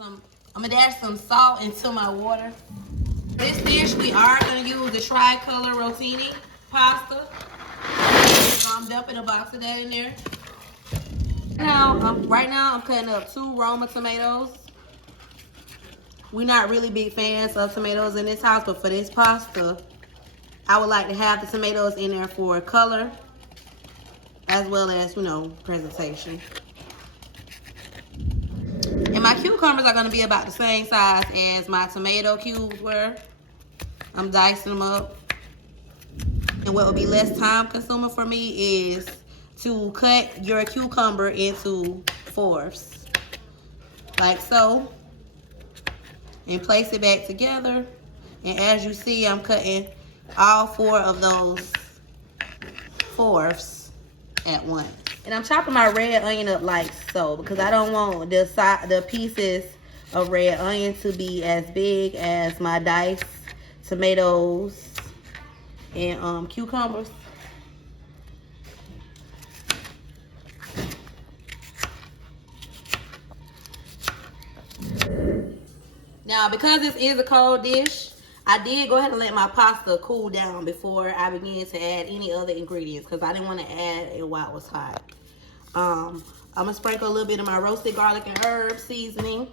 I'm gonna dash some salt into my water. This dish, we are gonna use the tri-color Rotini pasta. So I'm dumping a box of that in there. Right now, I'm cutting up 2 Roma tomatoes. We're not really big fans of tomatoes in this house, but for this pasta, I would like to have the tomatoes in there for color, as well as, you know, presentation. And my cucumbers are going to be about the same size as my tomato cubes were. I'm dicing them up. And what will be less time consuming for me is to cut your cucumber into 4ths, like so, and place it back together. And as you see, I'm cutting all 4 of those 4ths at once. And I'm chopping my red onion up like so, because I don't want the pieces of red onion to be as big as my diced tomatoes and cucumbers. Now, because this is a cold dish, I did go ahead and let my pasta cool down before I began to add any other ingredients, because I didn't want to add it while it was hot. I'm going to sprinkle a little bit of my roasted garlic and herb seasoning.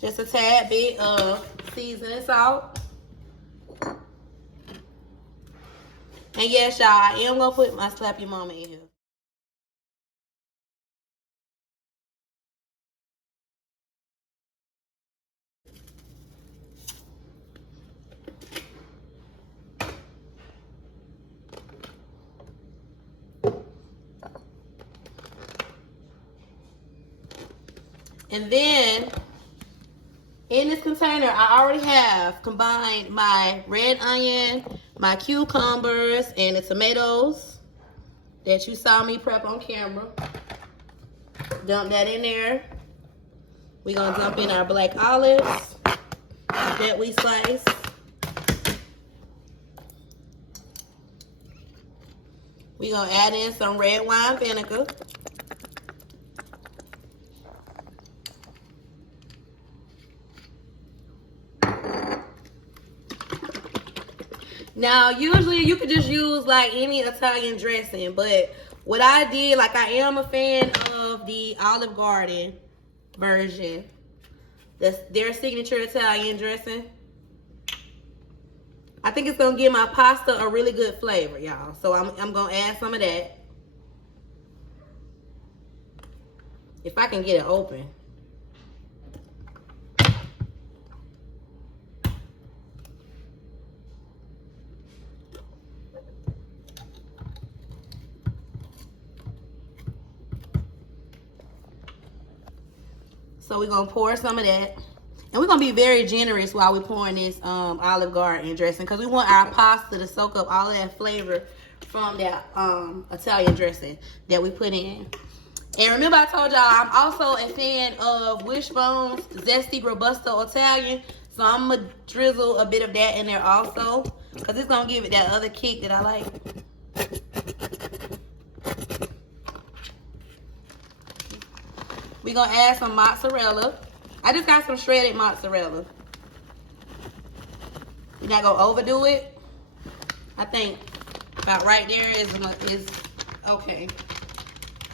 Just a tad bit of seasoning salt. And yes, y'all, I am going to put my Slap Your Mama in here. And then, in this container, I already have combined my red onion, my cucumbers, and the tomatoes that you saw me prep on camera. Dump that in there. We're going to dump in our black olives that we sliced. We're going to add in some red wine vinegar. Now, usually you could just use like any Italian dressing, but what I did, like I am a fan of the Olive Garden version. That's their signature Italian dressing. I think it's gonna give my pasta a really good flavor, y'all. So I'm gonna add some of that. If I can get it open. So we're going to pour some of that. And we're going to be very generous while we're pouring this Olive Garden dressing, because we want our pasta to soak up all of that flavor from that Italian dressing that we put in. And remember I told y'all I'm also a fan of Wishbone's Zesty Robusto Italian. So I'm going to drizzle a bit of that in there also, because it's going to give it that other kick that I like. We're going to add some mozzarella. I just got some shredded mozzarella. We're not going to overdo it. I think about right there is okay.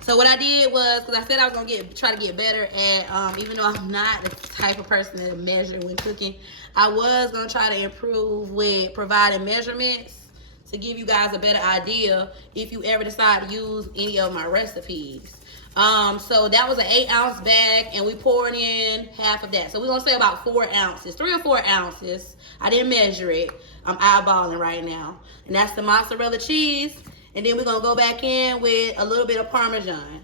So what I did was, because I said I was going to try to get better at, even though I'm not the type of person that measure when cooking, I was going to try to improve with providing measurements to give you guys a better idea if you ever decide to use any of my recipes. So that was an 8-ounce bag, and we poured in half of that. So we're going to say about 4 ounces, 3 or 4 ounces. I didn't measure it. I'm eyeballing right now. And that's the mozzarella cheese. And then we're going to go back in with a little bit of Parmesan.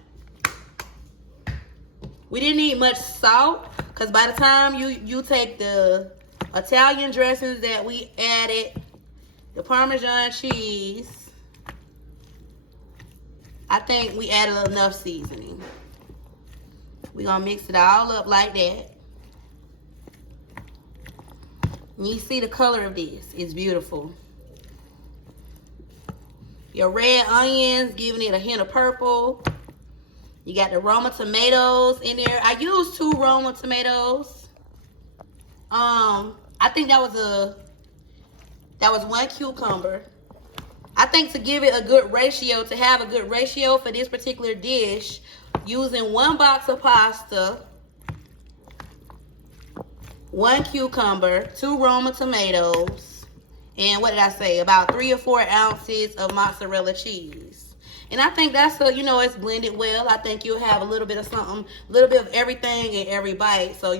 We didn't need much salt, because by the time you take the Italian dressings that we added, the Parmesan cheese, I think we added enough seasoning. We're going to mix it all up like that. And you see the color of this. It's beautiful. Your red onions, giving it a hint of purple. You got the Roma tomatoes in there. I used 2 Roma tomatoes. I think that was 1 cucumber. I think to give it a good ratio, to have a good ratio for this particular dish, using 1 box of pasta, 1 cucumber, 2 Roma tomatoes, and what did I say? About 3 or 4 ounces of mozzarella cheese. And I think that's it's blended well. I think you'll have a little bit of something, a little bit of everything in every bite. So,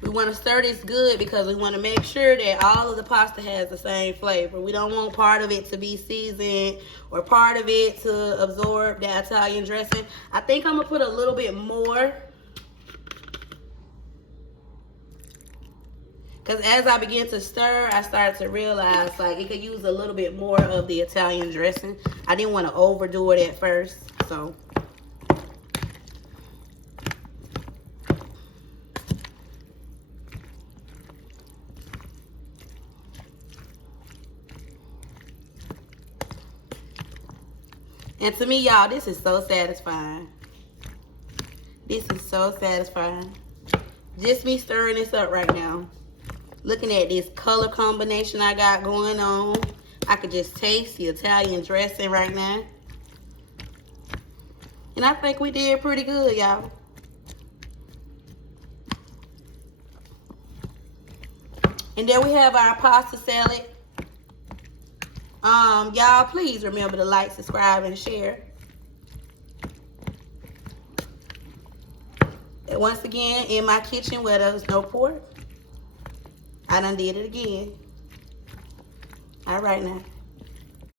we want to stir this good because we want to make sure that all of the pasta has the same flavor. We don't want part of it to be seasoned or part of it to absorb the Italian dressing. I think I'm going to put a little bit more, because as I began to stir, I started to realize like it could use a little bit more of the Italian dressing. I didn't want to overdo it at first, so. And to me, y'all, this is so satisfying. This is so satisfying. Just me stirring this up right now. Looking at this color combination I got going on. I could just taste the Italian dressing right now. And I think we did pretty good, y'all. And then we have our pasta salad. Y'all, please remember to like, subscribe, and share. And once again, in my kitchen where there's no pork, I done did it again. All right now.